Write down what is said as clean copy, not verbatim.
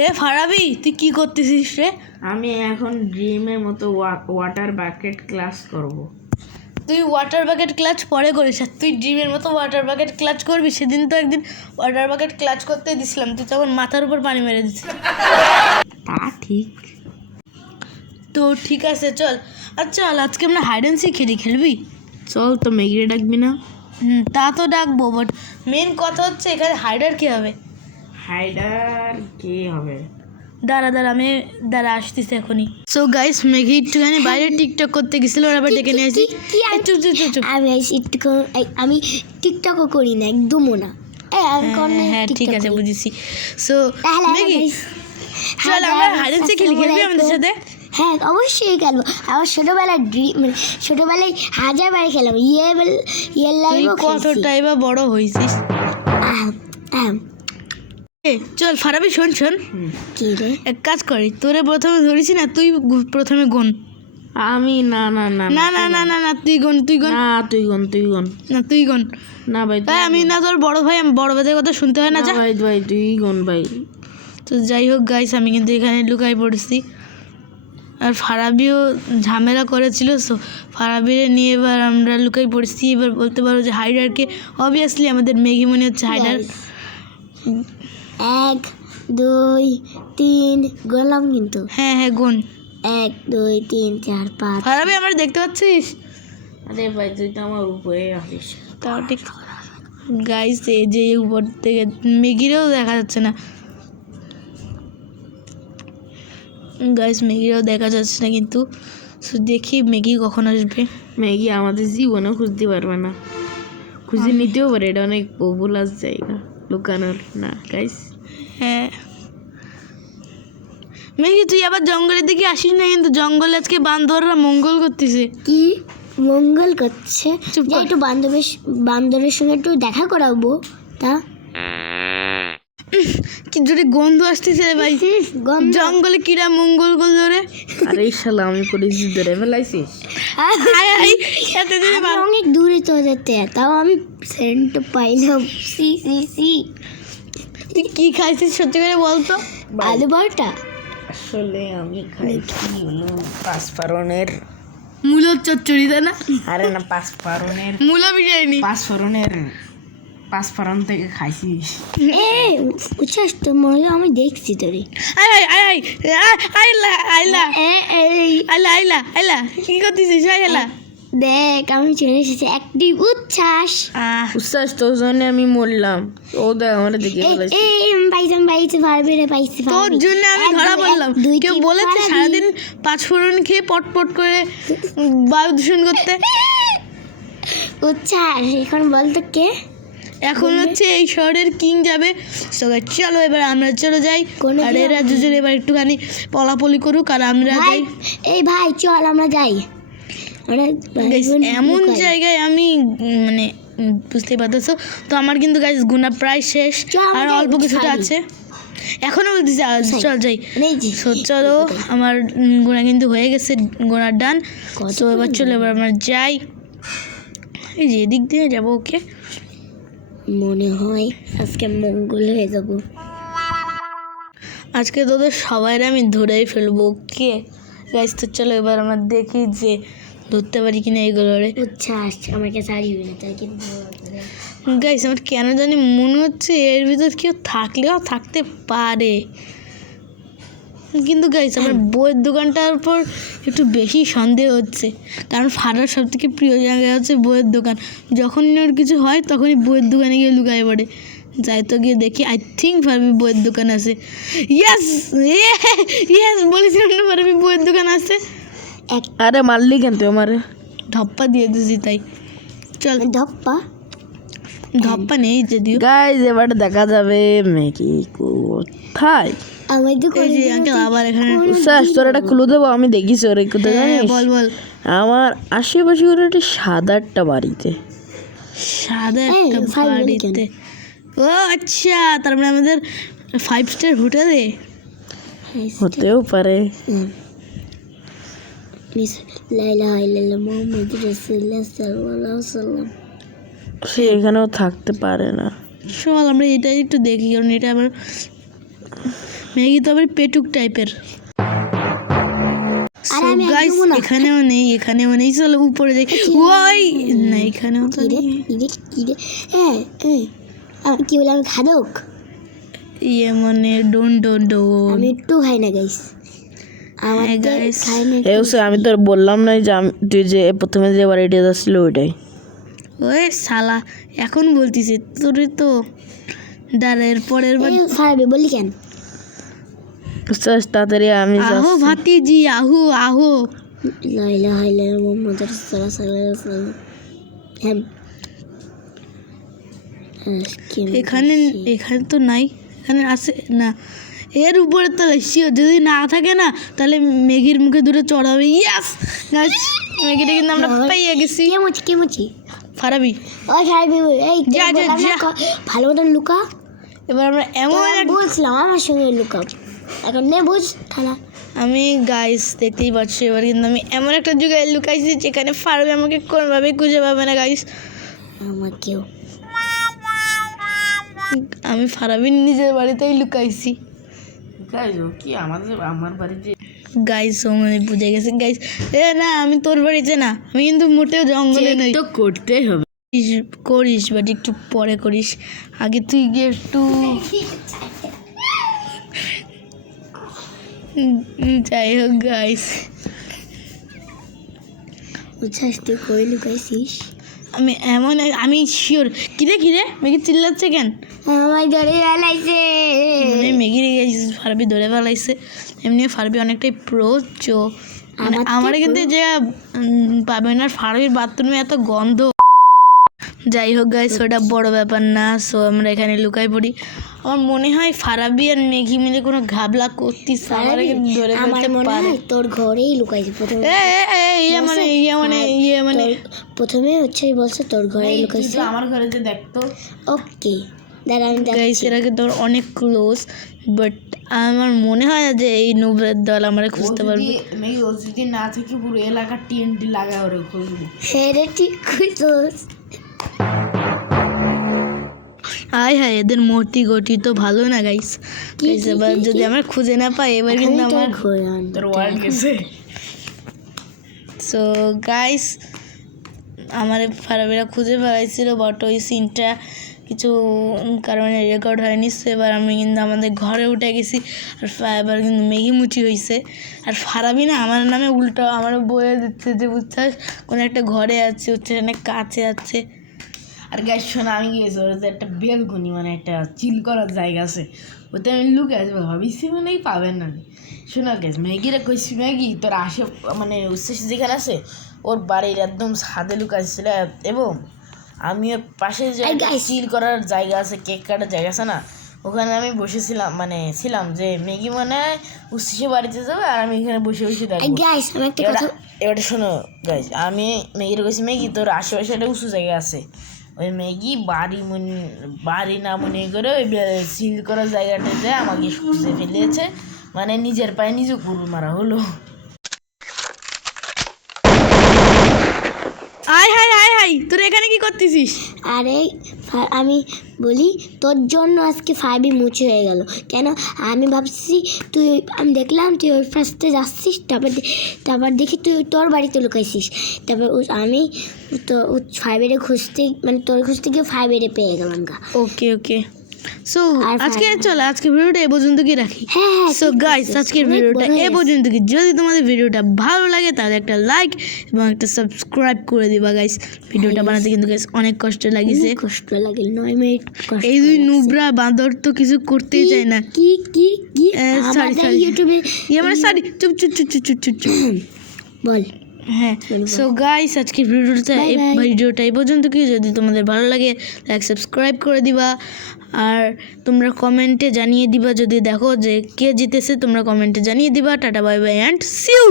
এ ফারাবি, তুই কি করতেছিস রে? আমি এখন ড্রিমের মতো ওয়াটার বাকেট ক্লাস করব। তুই ওয়াটার বাকেট ক্লাচ পরে করিস, আর তুই ড্রিমের মতো ওয়াটার বাকেট ক্লাচ করবি? সেদিন তো একদিন ওয়াটার বাকেট ক্লাচ করতে দিছিলাম, তুই তখন মাথার উপর পানি মেরে দিচ্ছিস। তা ঠিক। তো ঠিক আছে, চল। আচ্ছা চল, আজকে আমরা হাইড অ্যান্ড সিক খেলবি? চল, তো ম্যাগিরে ডাকবি না? তা তো ডাকবো, বাট মেন কথা হচ্ছে এখানে হাইডার কে হবে? হাইডার কে হবে? দাঁড়া আসতেছে এখনই। সো গাইস, মেঘি একটুখানি বাইরে টিকটক করতে গেছিল, ওর আবার ডেকে নিয়ে আসি। আমি টিকটকও করি না, একদমও না। হ্যাঁ ঠিক আছে, বুঝেছি। সো মেঘি, চল আমরা হাইড অ্যান্ড সিক খেলবি আমাদের সাথে? হ্যাঁ অবশ্যই খেলবো। আমার ছোটবেলায় 1000 বার খেলাম। ইয়ের লাইভও কতটাই বা বড় হয়েছিস? চল ফারাবি, শোন কি রে? এক কাজ করি, তোরে প্রথমে ধরেছি না, তুই প্রথমে গুন। আমি না না না না না না না না তুই গুন না, তুই গুন না তুই গুন। না ভাই, তাই আমি না, তোর বড় ভাই, আমি বড় ভাইদের কথা শুনতে হয় না? যা ভাই তুই গুন ভাই। তো যাই হোক গাইস, আমি কিন্তু এখানে লুকাই পড়েছি, আর ফারাবিও ঝামেলা করেছিল। সো ফারাবিরে নিয়ে এবার আমরা লুকাই পড়েছি। এবার বলতে পারো যে হাইডারকে অবভিয়াসলি আমাদের মেঘি মনে হচ্ছে হাইডার। 1 2 3 গোলাম কিন্তু। হ্যাঁ গুন। 1 2 3 4 5। ফারাবি আমার দেখতে পাচ্ছিস? আরে ভাই, তুই তো আমার উপরে আসিস। তাও ঠিক। গাইস, এই যে উপর থেকে মেঘিরেও দেখা যাচ্ছে না। গাইস, মেঘিরাও দেখা যাচ্ছে না, কিন্তু দেখি মেঘি কখন আসবে। ম্যাগি আমাদের জীবনে খুঁজতে পারবে না, খুঁজে নিতেও পারে। এটা অনেক পপুলার জায়গা লুকানোর না গাইস। হ্যাঁ মেঘি, তুই আবার জঙ্গলের দিকে আসিস না, কিন্তু জঙ্গলে আজকে বান্দররা মঙ্গল করতেছে। কি মঙ্গল করছে? চুপ কর। একটু বান্দরের সঙ্গে একটু দেখা করাবো। তা কি জোরে গন্ধ আসতেছে রে ভাই, জঙ্গলে কিরা মঙ্গল করলো রে? আরে শালা, আমি করেছি ধরে ফেলাইছিস। অনেক দূরে তো যেতে, তাও আমি সেন্ট পাইলাম। তুই কি খাইছিস সত্যি করে বলতো? আলু পরোটা। আসলে আমি খাইছি হলো পাঁচফোড়নের মূলোর চচ্চড়ি, তাই না? আরে না, পাঁচফোড়নের মূলো বিরিয়ানি। পাঁচফোড়ন থেকে খাইছি। বুঝছিস তো, মনে হয় আমি দেখছি তোরে। আইলা কি করতেছিস? আইলা দেখ, আমি চলে এসেছি। অ্যাক্টিভ উচ্ছ্বাস। তোর জন্য আমি মরলাম। ও দেখ আমার দিকে পাইছি পারবে রে, পাইছি। তোর জন্য আমি ধরা পড়লাম। কেউ বলেছে সারাদিন পাঁচফোড়ন খেয়ে পটপট করে বায়ু দূষণ করতে? উচ্ছ্বাস, এখন বলতো কে? এখন হচ্ছে এই শহরের কিং যাবে। চলো এবার আমরা চলে যাই, আর এরা দুজন এবার একটুখানি পলাপলি করুক, আর আমরা যাই। এই ভাই চল আমরা যাই। এমন জায়গায় আমি মানে বুঝতে পারতেছো তো, আমার কিন্তু গাইস গুনা প্রায় শেষ, আর অল্প কিছুটা আছে এখনো। বলতেছি চল যাই। চলো, আমার গোনা কিন্তু হয়ে গেছে, গোনার ডান। তো এবার চলো, এবার আমরা যাই। এই যে এদিক দিয়ে যাবো। ওকে, মনে হয় আজকে মঙ্গল হয়ে যাব। আজকে তোদের সবাই আমি ধরেই ফেলবো। কে গাইস, তো চলো এবার আমরা দেখি যে ধরতে পারি কিনা এগুলো রে। উচ্ছ্বাস, আমাকে ছাড়িবে না তাই কিন্তু। গাইস, আমার কেন জানি মনে হচ্ছে এর ভিতর কেউ থাকলেও থাকতে পারে, কিন্তু গাইস আমার বইয়ের দোকানটার উপর একটু বেশি সন্দেহ হচ্ছে, কারণ ফারার সব থেকে প্রিয় জায়গা হচ্ছে বইয়ের দোকান। যখনই ওর কিছু হয় তখনই বইয়ের দোকানে গিয়ে লুকায় পড়ে। যাই তো গিয়ে দেখি। আই থিঙ্ক ফারাবি বইয়ের দোকান আছে। ইয়েস বলেছিলাম না, ফারাবি বইয়ের দোকান আছে। আরে মারলি কেন তুই আমারে? ধপ্পা দিয়ে দিয়েছি তাই। চল, ধপ্পা নেই যদিও। গাইস, এবার দেখা যাবে মেকি কোথায়। আবার এখানে উচ্ছ্বাস, তোর একটা ক্লু দেবো? আমি দেখিস ওর কোথায় জানিস? বল। আমার আশেপাশে ওর একটা সাদা একটা বাড়িতে। সাদা একটা বাড়িতে? ও আচ্ছা, তার মানে আমাদের 5 স্টার হোটেলে হতেও পারে। সে এখানেও থাকতে পারে না। চল আমরা এটাই একটু দেখি, কারণ এটা আবার ম্যাগি তো আবার পেটুক টাইপের। আরে আমি গাইস একদমও না। এখানেও নেই চলো উপরে যাই। ওই না এখানেও তো কিরে নেই। কিরে কিরে হ্যাঁ আমি কি বলে আমি খাদক ইয়ে মানে ডোন্ট আমি একটু খাই না গাইস আমার হ্যাঁ, তো guys. খাই না এই হচ্ছে আমি তোর বললাম না যে তুই যে প্রথমে যে বাড়িটা যাচ্ছিল ওইটাই। ওই শালা এখন বলতিছে তোরে তো দাঁড়ের পরের বার। ফারাবি বলি কেন বুঝছিস তাড়াতাড়ি আমি আহো যাচ্ছি। ভাতিজি আহো লা ইলাহা ইল্লাল্লাহ মুহাম্মাদুর রাসূলুল্লাহ সাল্লাল্লাহু আলাইহি ওয়াসাল্লাম হ্যাঁ এখানে তো নাই, এখানে আছে না, এর উপরে তো শিওর যদি না থাকে না তাহলে ম্যাগির মুখে দূরে চড়াবে। ইয়াস গাইস ম্যাগিটা কিন্তু আমরা পেয়ে গেছি। কে মুচি ফারাবি ওই ফারাবি এই যা, যা, বললাম না, যা। ভালো মতন লুকা এবার আমরা এমন বলছিলাম আমার সঙ্গে লুকা এখন নে বুঝ থালা আমি গাইস দেখতেই পাচ্ছি এবার কিন্তু আমি এমন একটা জায়গায় লুকাইছি যেখানে ফারাবি আমাকে কোনোভাবেই খুঁজে পাবে না গাইস। আমাকেও আমি ফারাবির নিজের বাড়িতেই লুকাইছি কি আমার বাড়িতে গাইস। ও মানে বুঝে গেছে গাইস। না আমি তোর বাড়িতে না, আমি কিন্তু মোটেও জঙ্গলে নেই। তো করতেই হবে। করিস বাট একটু পরে করিস, আগে তুই গিয়ে একটু যাই হোক গাইস বুঝছিস তুই কই লুকাইছিস আমি শিওর। কিরে মেঘি চিল্লাচ্ছে কেন? আমার ধরে ফেলাইছে মেঘি গেছিস ফারবি ধরে ফেলাইছে। এমনি ফারবি অনেকটাই প্রো চো আমার কিন্তু যে পাবেন আর ফারবির বাথরুমে এত গন্ধ। যাই হোক গাইস ওটা বড় ব্যাপার না। সো আমরা এখানে লুকাই পড়ি। আমার মনে হয় ফারাবি আর মেঘি মিলে কোনো ঘাবলা করতিস আমার ধরে আমার ফেলতে মনে পারে। হয় তোর ঘরেই লুকাইছে প্রথমে মানে প্রথমে হচ্ছে বলছে তোর ঘরে লুকাইছে আমার ঘরে যে দেখতো ওকে দাঁড়া আমি গাইস এর আগে তোর অনেক ক্লোজ বাট আমার মনে হয় না যে এই নুবের দল আমার খুঁজতে পারবে। ও যদি না থেকে পুরো এলাকা টিএনটি লাগা ওরে খুঁজবো। হেরে ঠিক কইছস হায় এদের মূর্তি গটি তো ভালো না গাইস। এবার যদি আমরা খুঁজে না পাই এবার কিন্তু আমার তোর ওয়ার্ড গেছে। সো গাইস আমার ফারাবিরা খুঁজে ফেলাইছিল বাট ওই সিনটা কিছু কারণে রেকর্ড হয়নি। সো এবার আমি কিন্তু আমাদের ঘরে উঠে গেছি আর এবার কিন্তু মেঘি মুচি হয়েছে। আর ফারাবি না আমার নামে উল্টো আমার বয়ে দিচ্ছে যে বুঝছিস কোনো একটা ঘরে আছে হচ্ছে অনেক কাছে আছে। আর গ্যাস শোনা আমি গিয়েছি ওতে একটা বেলকনি মানে একটা চিল করার জায়গা আছে ওতে আমি লুকে আসবো ভাবিছি মানে পাবেন না। শোনা গ্যাস ম্যাগিরা কইছি ম্যাগি তোর আসে মানে উচ্ছেস যেখানে আছে ওর বাড়ির একদম ছাদে লুকাইছিল এবং আমি ওর পাশে যে চিল করার জায়গা আছে কেক কাটার জায়গা আছে না ওখানে আমি বসেছিলাম মানে ছিলাম যে ম্যাগি মানে উচ্ছেসে বাড়িতে যাবে আর আমি এখানে বসে বসে দেখবো। গাইস আমি একটা কথা এবারে শোনো গাইস আমি ম্যাগির কইছি ম্যাগি তোর আশেপাশে একটা উঁচু জায়গা আছে ওই ম্যাগি বাড়ি না মনে করে ওই সিল করার জায়গাটাতে আমাকে খুঁজে ফেলেছে মানে নিজের পায়ে নিজে গুরু মারা হলো। হাই তোর এখানে কি করতেছিস? আরে আমি বলি তোর জন্য আজকে ফাইভই মুছে হয়ে গেল কেন আমি ভাবছি তুই আমি দেখলাম তুই ওই ফার্স্টে যাচ্ছিস তারপর দেখি তুই তোর বাড়িতে লুকাইছিস তারপর আমি তো ফাইভেরে খুঁজতে মানে তোর খুঁজতে গিয়ে ফাইভেরে পেয়ে গেলাম গা। ওকে সো আজকে চলো আজকে ভিডিওটা এ পর্যন্ত কি রাখি। সো গাইস আজকের ভিডিওটা এ পর্যন্ত কি। যদি তোমাদের ভিডিওটা ভালো লাগে তাহলে একটা লাইক এবং একটা সাবস্ক্রাইব করে দিবা গাইস। ভিডিওটা বানাতে কিন্তু গাইস অনেক কষ্ট লাগিছে। কষ্ট লাগে 9 মিনিট এই দুই নুবরা বাঁদর তো কিছু করতেই চায় না। কি সরি ইউটিউবে মানে সরি চুপ বল। হ্যাঁ সো গাইস আজকের ভিডিওটা এই পর্যন্ত কি। যদি তোমাদের ভালো লাগে লাইক সাবস্ক্রাইব করে দিবা আর তোমরা কমেন্টে জানিয়ে দিবা যদি দেখো যে কে জিতেছে তোমরা কমেন্টে জানিয়ে দিবা। Tata bye bye and see you.